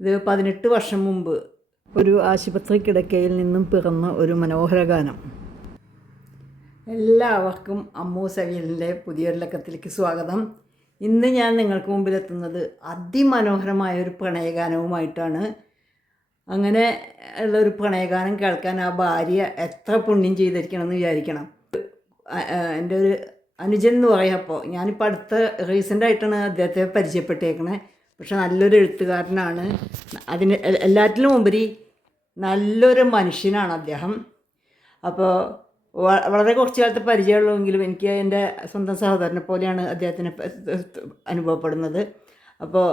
ഇത് പതിനെട്ട് വർഷം മുമ്പ് ഒരു ആശുപത്രി കിടക്കയിൽ നിന്നും പിറന്ന ഒരു മനോഹര ഗാനം. എല്ലാവർക്കും അമ്മു സവിയലിന്റെ പുതിയൊരു ലക്കത്തിലേക്ക് സ്വാഗതം. ഇന്ന് ഞാൻ നിങ്ങൾക്ക് മുമ്പിലെത്തുന്നത് അതിമനോഹരമായ ഒരു പ്രണയഗാനവുമായിട്ടാണ്. അങ്ങനെ ഉള്ള ഒരു പ്രണയഗാനം കേൾക്കാൻ ആ ഭാര്യ എത്ര പുണ്യം ചെയ്തിരിക്കണം എന്ന് വിചാരിക്കണം എന്റെ ഒരു അനുജൻ എന്ന് പറയാം അപ്പോൾ ഞാനിപ്പോൾ അടുത്ത റീസെന്റ് ആയിട്ടാണ് അദ്ദേഹത്തെ പരിചയപ്പെട്ടേക്കണേ. പക്ഷെ നല്ലൊരു എഴുത്തുകാരനാണ്. അതിന് എല്ലാറ്റിലും ഉപരി നല്ലൊരു മനുഷ്യനാണ് അദ്ദേഹം. അപ്പോൾ വളരെ കുറച്ച് കാലത്തെ പരിചയമുള്ളെങ്കിലും എനിക്ക് എന്റെ സ്വന്തം സഹോദരനെ പോലെയാണ് അദ്ദേഹത്തിന് അനുഭവപ്പെടുന്നത്. അപ്പോൾ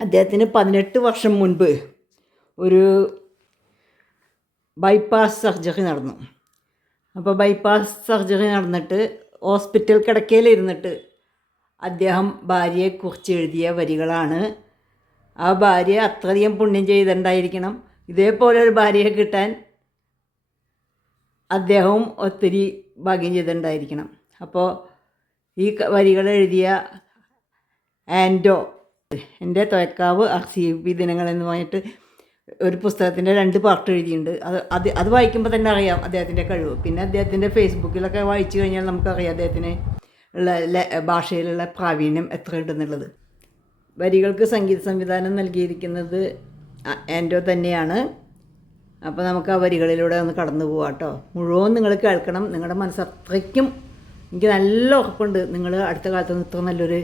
അദ്ദേഹത്തിന് പതിനെട്ട് വർഷം മുൻപ് ഒരു ബൈപ്പാസ് സർജറി നടന്നു. അപ്പോൾ ബൈപ്പാസ് സർജറി നടന്നിട്ട് ഹോസ്പിറ്റൽ കിടക്കയിലിരുന്നിട്ട് അദ്ദേഹം ഭാര്യയെക്കുറിച്ച് എഴുതിയ വരികളാണ്. ആ ഭാര്യ അത്രയധികം പുണ്യം ചെയ്തിട്ടുണ്ടായിരിക്കണം. ഇതേപോലെ ഒരു ഭാര്യയെ കിട്ടാൻ അദ്ദേഹവും ഒത്തിരി ഭാഗ്യം ചെയ്തിട്ടുണ്ടായിരിക്കണം. അപ്പോൾ ഈ വരികൾ എഴുതിയ ആൻഡോ എന്റെ തൊയക്കാവ് ആർ പി ദിനങ്ങൾ എന്ന് പറഞ്ഞിട്ട് ഒരു പുസ്തകത്തിന്റെ രണ്ട് പാർട്ട് എഴുതിയിട്ടുണ്ട്. അത് അത് അത് വായിക്കുമ്പോൾ തന്നെ അറിയാം അദ്ദേഹത്തിന്റെ കഴിവ്. പിന്നെ അദ്ദേഹത്തിന്റെ ഫേസ്ബുക്കിലൊക്കെ വായിച്ചു കഴിഞ്ഞാൽ നമുക്കറിയാം അദ്ദേഹത്തിന് ഉള്ള ഭാഷയിലുള്ള പ്രാവീണ്യം എത്ര ഉണ്ടെന്നുള്ളത് വരികൾക്ക് സംഗീത സംവിധാനം നൽകിയിരിക്കുന്നത് ആൻഡോ തന്നെയാണ്. അപ്പോൾ നമുക്ക് ആ വരികളിലൂടെ ഒന്ന് കടന്നു പോവാം കേട്ടോ മുഴുവൻ നിങ്ങൾ കേൾക്കണം. നിങ്ങളുടെ മനസ്സ് അത്രയ്ക്കും എനിക്ക് നല്ല ഉറപ്പുണ്ട്. നിങ്ങൾ അടുത്ത കാലത്തൊന്നും ഇത്ര നല്ലൊരു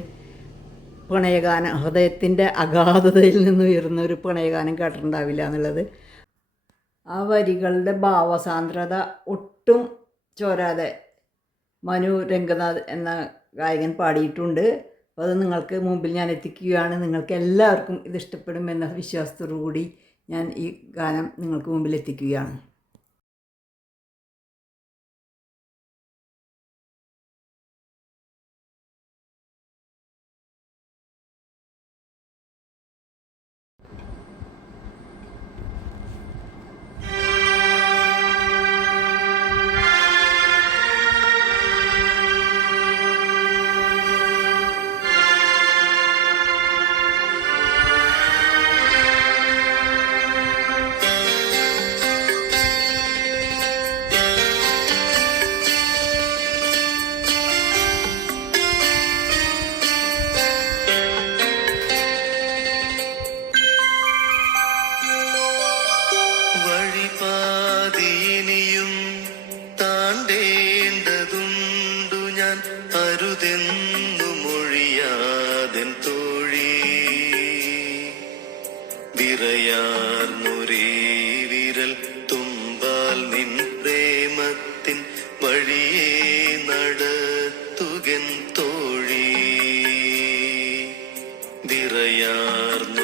പ്രണയഗാനം ഹൃദയത്തിന്റെ അഗാധതയിൽ നിന്ന് ഉയർന്ന ഒരു പ്രണയഗാനം കേട്ടിട്ടുണ്ടാവില്ല എന്നുള്ളത്. ആ വരികളുടെ ഭാവസാന്ദ്രത ഒട്ടും ചോരാതെ മനു രംഗനാഥ് എന്ന ഗായകൻ പാടിയിട്ടുണ്ട്. അപ്പോൾ അത് നിങ്ങൾക്ക് മുമ്പിൽ ഞാൻ എത്തിക്കുകയാണ്. നിങ്ങൾക്ക് എല്ലാവർക്കും ഇത് ഇഷ്ടപ്പെടും എന്ന വിശ്വാസത്തോടു കൂടി ഞാൻ ഈ ഗാനം നിങ്ങൾക്ക് മുമ്പിൽ എത്തിക്കുകയാണ്. വഴിപാതിനിയും താണ്ടേണ്ടതുണ്ടു ഞാൻ. അരുതെന്നു മൊഴിയാതെ തോഴി. വിറയാർന്നൊരേ വിരൽ തുമ്പാൽ നിൻ പ്രേമത്തിൻ വഴിയേ നടത്തുകൻ തോഴി. വിറയാർന്നൊരേ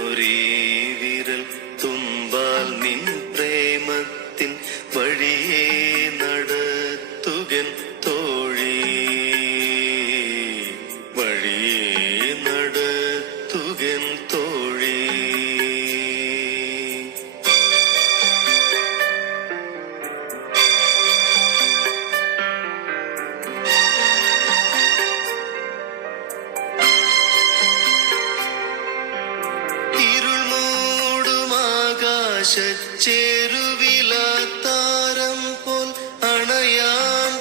മൂടുമാകാശച്ചേരുവിലാത്താരം പോൽ അണയാൻ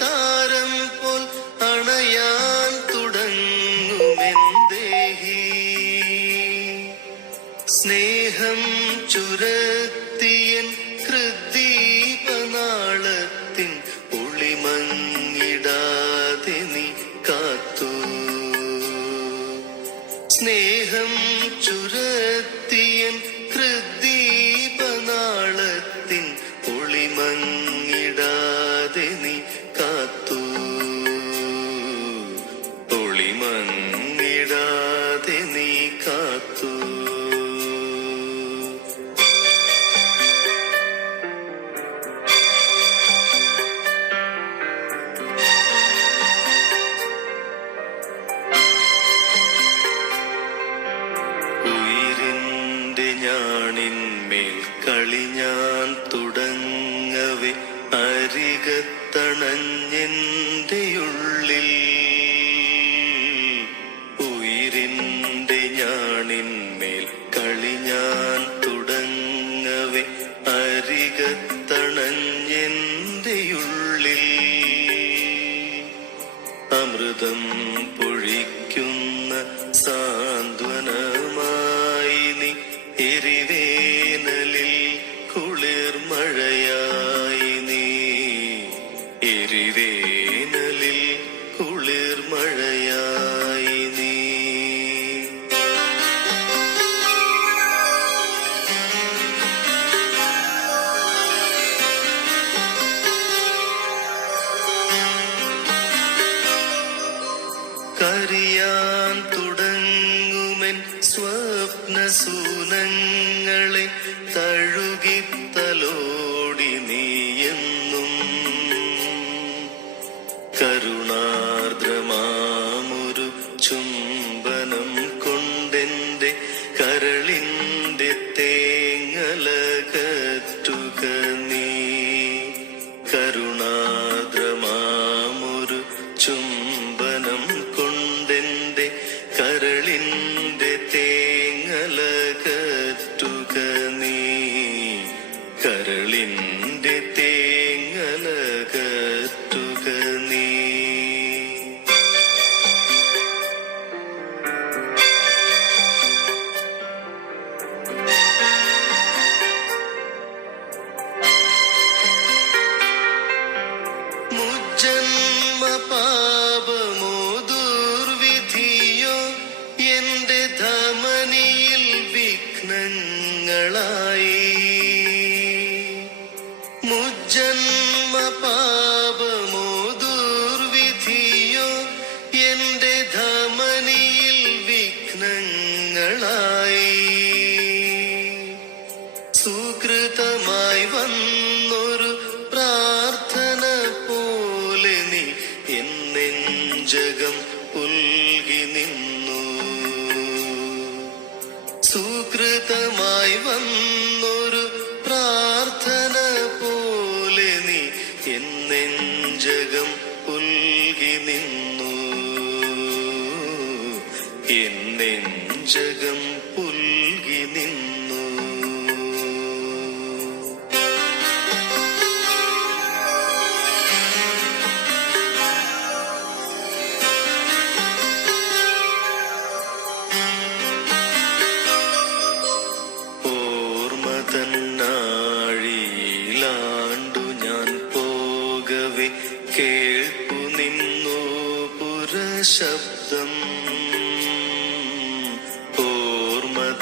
താരം പോൽ അണയാൻ സ്നേഹം ചുരത്തിയൻ കളി ഞാൻ തുടങ്ങവേ അരികത്തണഞ്ഞെന്റെയുള്ളിൽ ഉയിരിന്റെ ഞാണിന്മേൽ കളി ഞാൻ തുടങ്ങവേ അരികത്തണഞ്ഞെന്റെയുള്ളിൽ അമൃതം പുഴ tomorrow. വിഘ്നങ്ങളായി മുജ്ജന്മ പാപമോ ദുർവിധിയോ എന്റെ ധമനിയിൽ വിഘ്നങ്ങളായി സുകൃതമായി വന്നൊരു പ്രാർത്ഥന പോലെ നീ എന്നെഞ്ചകം ഉൽകി നിന്നു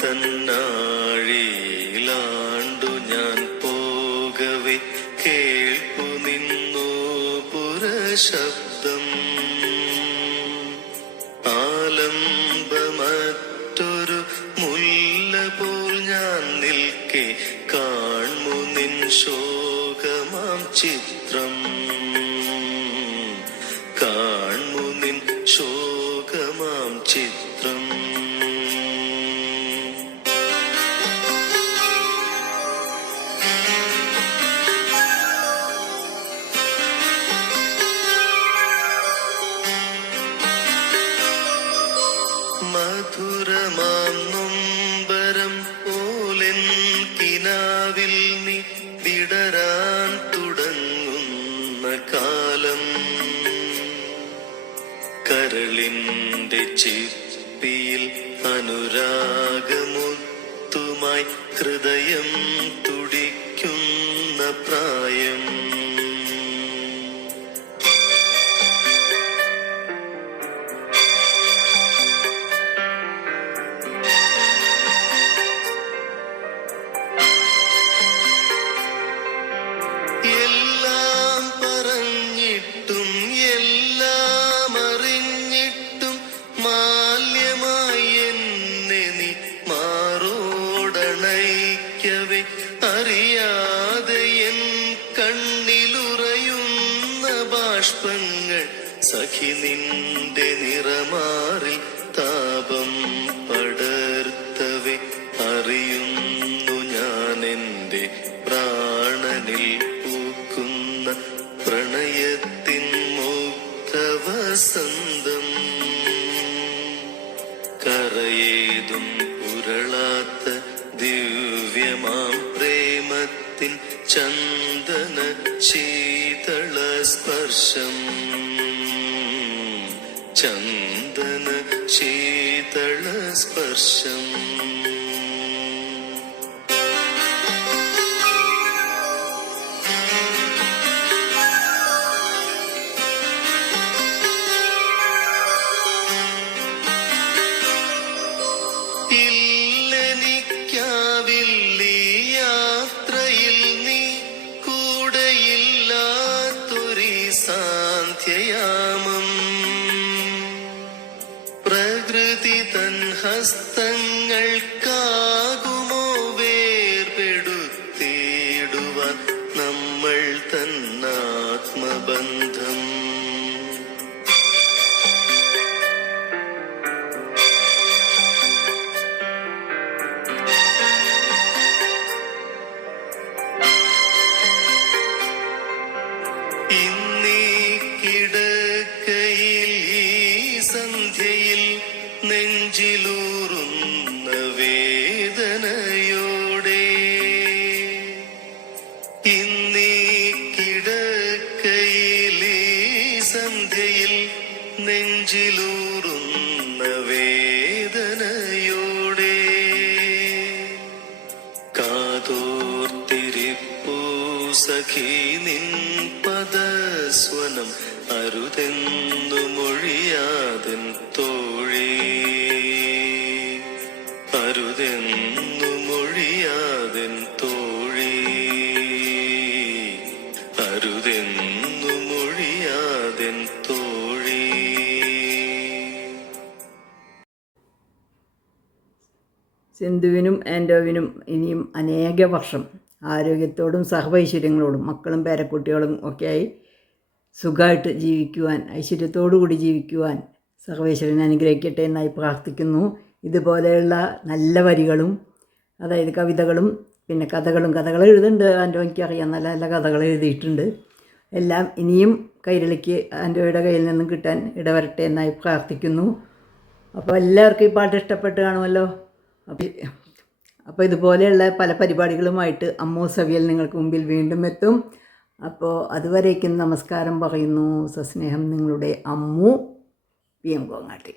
തന്നാഴിയിലാണ്ടു ഞാൻ പോകവെ. കേൾപ്പു നിന്നു വിടരാൻ തുടങ്ങുന്ന കാലം. കരളിന്റെ ചിപ്പിയിൽ അനുരാഗമുത്തുമായി ഹൃദയം തുടിക്കുന്ന ബാഷ്പങ്ങൾ സഖി നിന്റെ നിറമാറിൽ താപം പടർത്തവേ. അറിയുന്നു ഞാൻ എന്റെ പ്രാണനിൽ പൂക്കുന്ന പ്രണയത്തിൻ മുക്തവസന്തം. കറയേതും ഉരളാത്ത ദിവ്യമാം പ്രേമത്തിൻ ചന്ദന ശീതള awesome. ഹസ്തങ്ങൾക്കാകുമോ വേർപെടുത്തിയിടുവാൻ നമ്മൾ തന്നാത്മബന്ധം. സിന്ധുവിനും ആൻഡോവിനും ഇനിയും അനേക വർഷം ആരോഗ്യത്തോടും സഹവൈശ്വര്യങ്ങളോടും മക്കളും പേരക്കുട്ടികളും ഒക്കെയായി സുഖമായിട്ട് ജീവിക്കുവാൻ ഐശ്വര്യത്തോടു കൂടി ജീവിക്കുവാൻ സഹവൈശ്വരൻ അനുഗ്രഹിക്കട്ടെ എന്നായി പ്രാർത്ഥിക്കുന്നു. ഇതുപോലെയുള്ള നല്ല വരികളും അതായത് കവിതകളും പിന്നെ കഥകളും കഥകൾ എഴുതുന്നുണ്ട് ആൻഡോ എനിക്കറിയാം. നല്ല നല്ല കഥകൾ എഴുതിയിട്ടുണ്ട്. എല്ലാം ഇനിയും കൈരളിക്ക് ആന്റോയുടെ കയ്യിൽ നിന്നും കിട്ടാൻ ഇടവരട്ടെ എന്നായി പ്രാർത്ഥിക്കുന്നു. അപ്പോൾ എല്ലാവർക്കും ഈ പാട്ട് ഇഷ്ടപ്പെട്ട് കാണുമല്ലോ? അപ്പോൾ അപ്പോൾ ഇതുപോലെയുള്ള പല പരിപാടികളുമായിട്ട് അമ്മൂ സവിയൽ നിങ്ങൾക്ക് മുമ്പിൽ വീണ്ടും എത്തും. അപ്പോൾ അതുവരേക്കും നമസ്കാരം പറയുന്നു. സസ്നേഹം നിങ്ങളുടെ അമ്മു. P M കോങ്ങാട്ടി